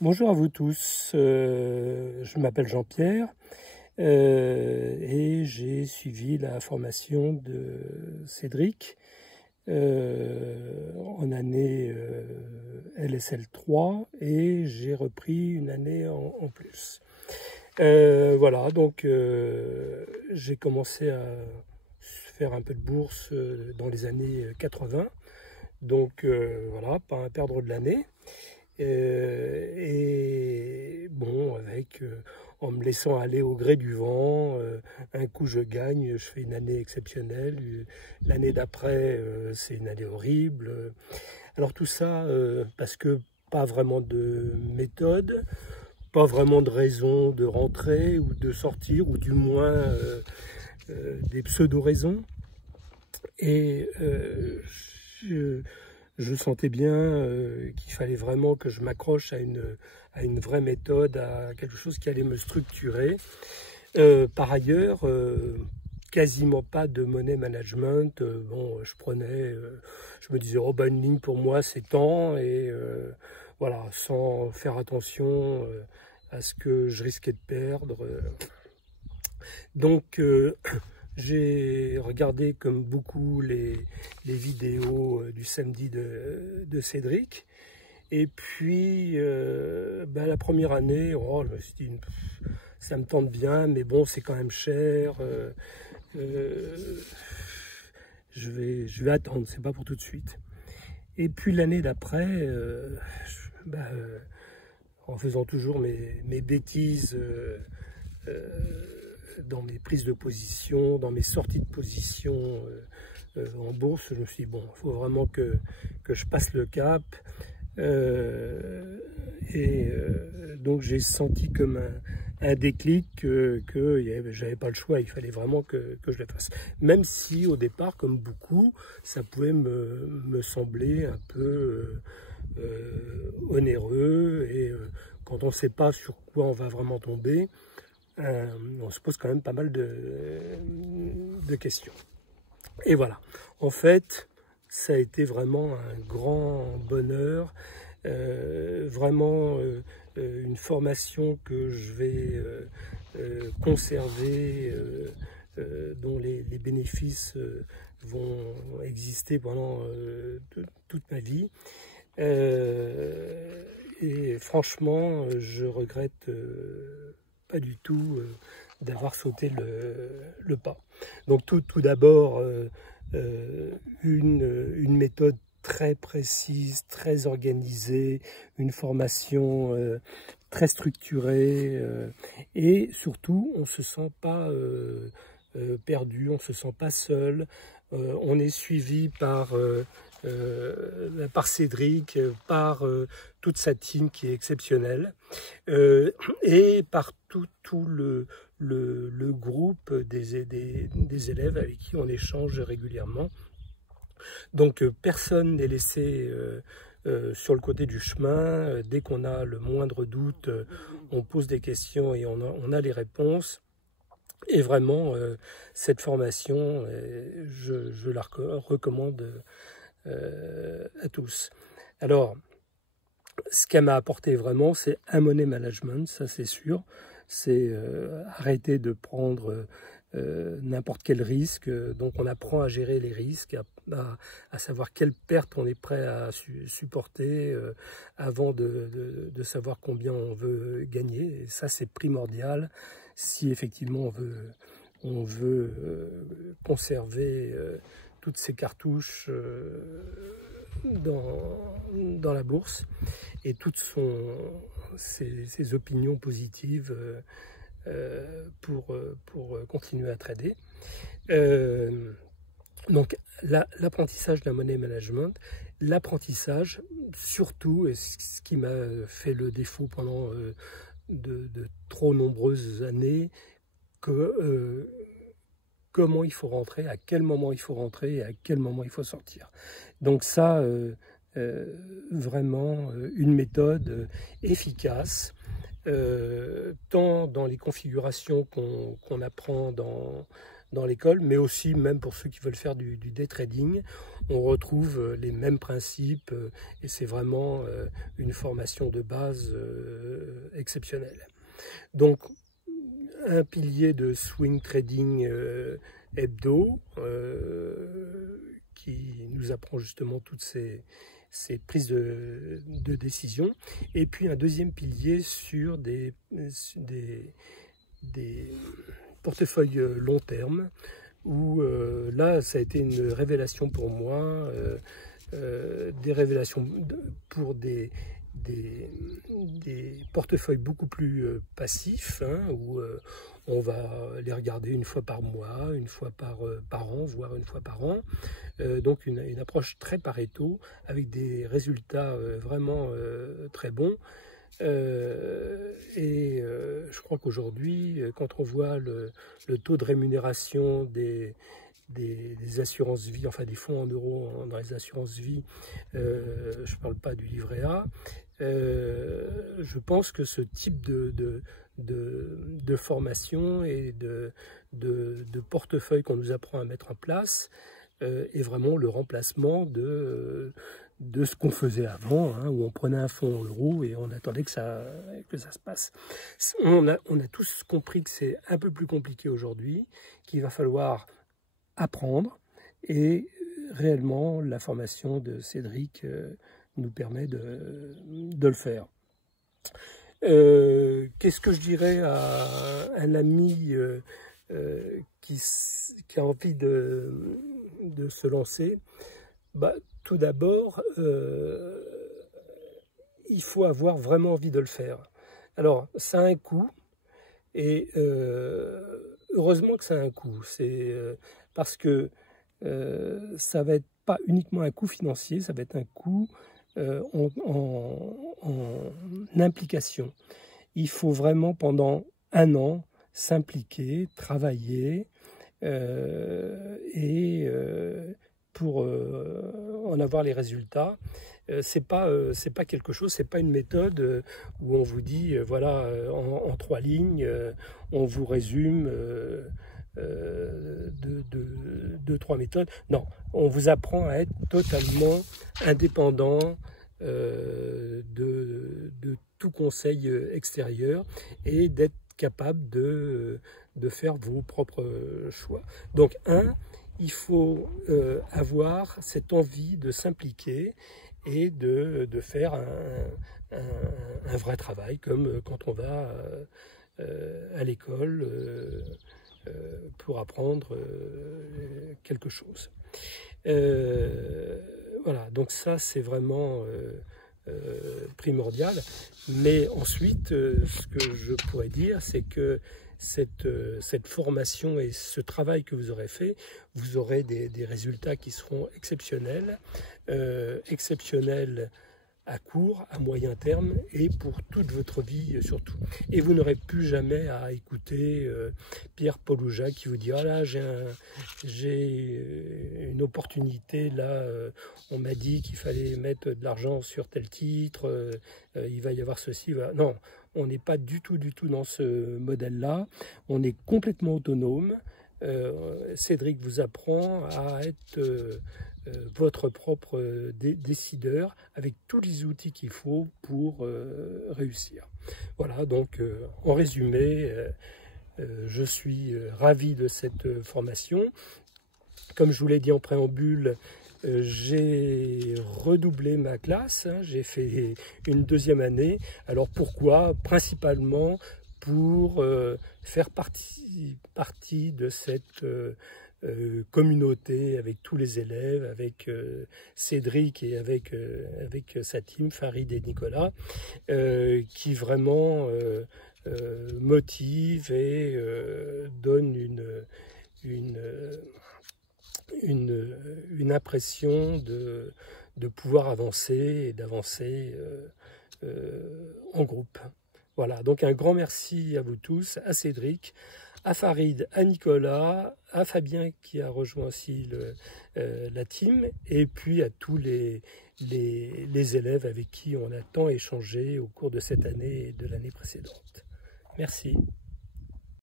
Bonjour à vous tous, je m'appelle Jean-Pierre et j'ai suivi la formation de Cédric en année LSL 3 et j'ai repris une année en plus. Voilà, donc j'ai commencé à faire un peu de bourse dans les années 80, donc voilà, pas à perdre de l'année. Et bon, en me laissant aller au gré du vent, un coup je gagne, je fais une année exceptionnelle, l'année d'après c'est une année horrible. Alors tout ça parce que pas vraiment de méthode, pas vraiment de raison de rentrer ou de sortir, ou du moins des pseudo-raisons. Et je sentais bien qu'il fallait vraiment que je m'accroche à une vraie méthode, à quelque chose qui allait me structurer. Par ailleurs, quasiment pas de money management. Bon, je me disais, oh ben une ligne pour moi c'est tant, et voilà, sans faire attention à ce que je risquais de perdre. Donc j'ai regardé comme beaucoup les vidéos du samedi de Cédric. Et puis la première année, oh, je me suis dit, ça me tente bien, mais bon, c'est quand même cher. Je vais attendre, c'est pas pour tout de suite. Et puis l'année d'après, en faisant toujours mes bêtises dans mes prises de position, dans mes sorties de position en bourse, je me suis dit, bon, il faut vraiment que je passe le cap. Donc j'ai senti comme un déclic que j'avais pas le choix, il fallait vraiment que je le fasse. Même si au départ, comme beaucoup, ça pouvait me sembler un peu onéreux, et quand on ne sait pas sur quoi on va vraiment tomber, on se pose quand même pas mal de questions. Et voilà, en fait, ça a été vraiment un grand bonheur, vraiment une formation que je vais conserver, dont les bénéfices vont exister pendant toute ma vie. Et franchement, je regrette pas du tout d'avoir sauté le pas. Donc tout d'abord, une méthode très précise, très organisée, une formation très structurée, et surtout on ne se sent pas perdu, on ne se sent pas seul, on est suivi par Cédric, par toute sa team qui est exceptionnelle, et par tout le groupe des élèves avec qui on échange régulièrement. Donc personne n'est laissé sur le côté du chemin. Dès qu'on a le moindre doute, on pose des questions et on a les réponses. Et vraiment, cette formation, je la recommande à tous. Alors, ce qu'elle m'a apporté vraiment, c'est un money management, ça c'est sûr. C'est arrêter de prendre n'importe quel risque. Donc on apprend à gérer les risques, à savoir quelle perte on est prêt à supporter avant de savoir combien on veut gagner. Et ça c'est primordial si effectivement on veut conserver toutes ces cartouches dans la bourse, et toutes ses opinions positives pour continuer à trader. Donc l'apprentissage de la money management, l'apprentissage surtout, et ce qui m'a fait le défaut pendant de trop nombreuses années, comment il faut rentrer, à quel moment il faut rentrer et à quel moment il faut sortir. Donc ça, vraiment une méthode efficace, tant dans les configurations qu'on apprend dans l'école, mais aussi même pour ceux qui veulent faire du day trading. On retrouve les mêmes principes et c'est vraiment une formation de base exceptionnelle. Donc, un pilier de swing trading hebdo qui nous apprend justement toutes ces prises de décision, et puis un deuxième pilier sur des portefeuilles long terme, où là ça a été une révélation pour moi, des révélations pour des portefeuilles beaucoup plus passifs, hein, où on va les regarder une fois par mois, une fois par an, voire une fois par an. Donc une approche très Pareto, avec des résultats vraiment très bons. Je crois qu'aujourd'hui, quand on voit le taux de rémunération des assurances vie, enfin des fonds en euros dans les assurances vie, je ne parle pas du livret A, je pense que ce type de formation et de portefeuille qu'on nous apprend à mettre en place est vraiment le remplacement de ce qu'on faisait avant, hein, où on prenait un fonds en euros et on attendait que ça se passe. On a tous compris que c'est un peu plus compliqué aujourd'hui, qu'il va falloir apprendre, et réellement la formation de Cédric nous permet de le faire. Qu'est-ce que je dirais à un ami qui a envie de se lancer? Tout d'abord, il faut avoir vraiment envie de le faire. Alors, ça a un coût, et heureusement que ça a un coût. C'est parce que ça va être pas uniquement un coût financier, ça va être un coût en implication. Il faut vraiment pendant un an s'impliquer, travailler pour en avoir les résultats. C'est pas quelque chose, c'est pas une méthode où on vous dit voilà en 3 lignes on vous résume 2-3 méthodes. Non, on vous apprend à être totalement indépendant de tout conseil extérieur, et d'être capable de faire vos propres choix. Donc il faut avoir cette envie de s'impliquer et de faire un vrai travail, comme quand on va à l'école pour apprendre quelque chose. Voilà, donc ça c'est vraiment primordial. Mais ensuite, ce que je pourrais dire, c'est que cette formation et ce travail que vous aurez fait, vous aurez des résultats qui seront exceptionnels, exceptionnels à court, à moyen terme, et pour toute votre vie surtout. Et vous n'aurez plus jamais à écouter Pierre, Paul ou Jacques qui vous dit « Ah là, j'ai une opportunité, là, on m'a dit qu'il fallait mettre de l'argent sur tel titre, il va y avoir ceci. » Non, on n'est pas du tout dans ce modèle-là. On est complètement autonome. Cédric vous apprend à être votre propre décideur, avec tous les outils qu'il faut pour réussir. Voilà, donc en résumé, je suis ravi de cette formation. Comme je vous l'ai dit en préambule, j'ai redoublé ma classe, hein, j'ai fait une 2e année. Alors pourquoi? Principalement pour faire partie de cette communauté, avec tous les élèves, avec Cédric et avec sa team, Farid et Nicolas, qui vraiment motive et donne une impression de pouvoir avancer et d'avancer en groupe. Voilà, donc un grand merci à vous tous, à Cédric, à Farid, à Nicolas, à Fabien qui a rejoint aussi la team, et puis à tous les élèves avec qui on a tant échangé au cours de cette année et de l'année précédente. Merci.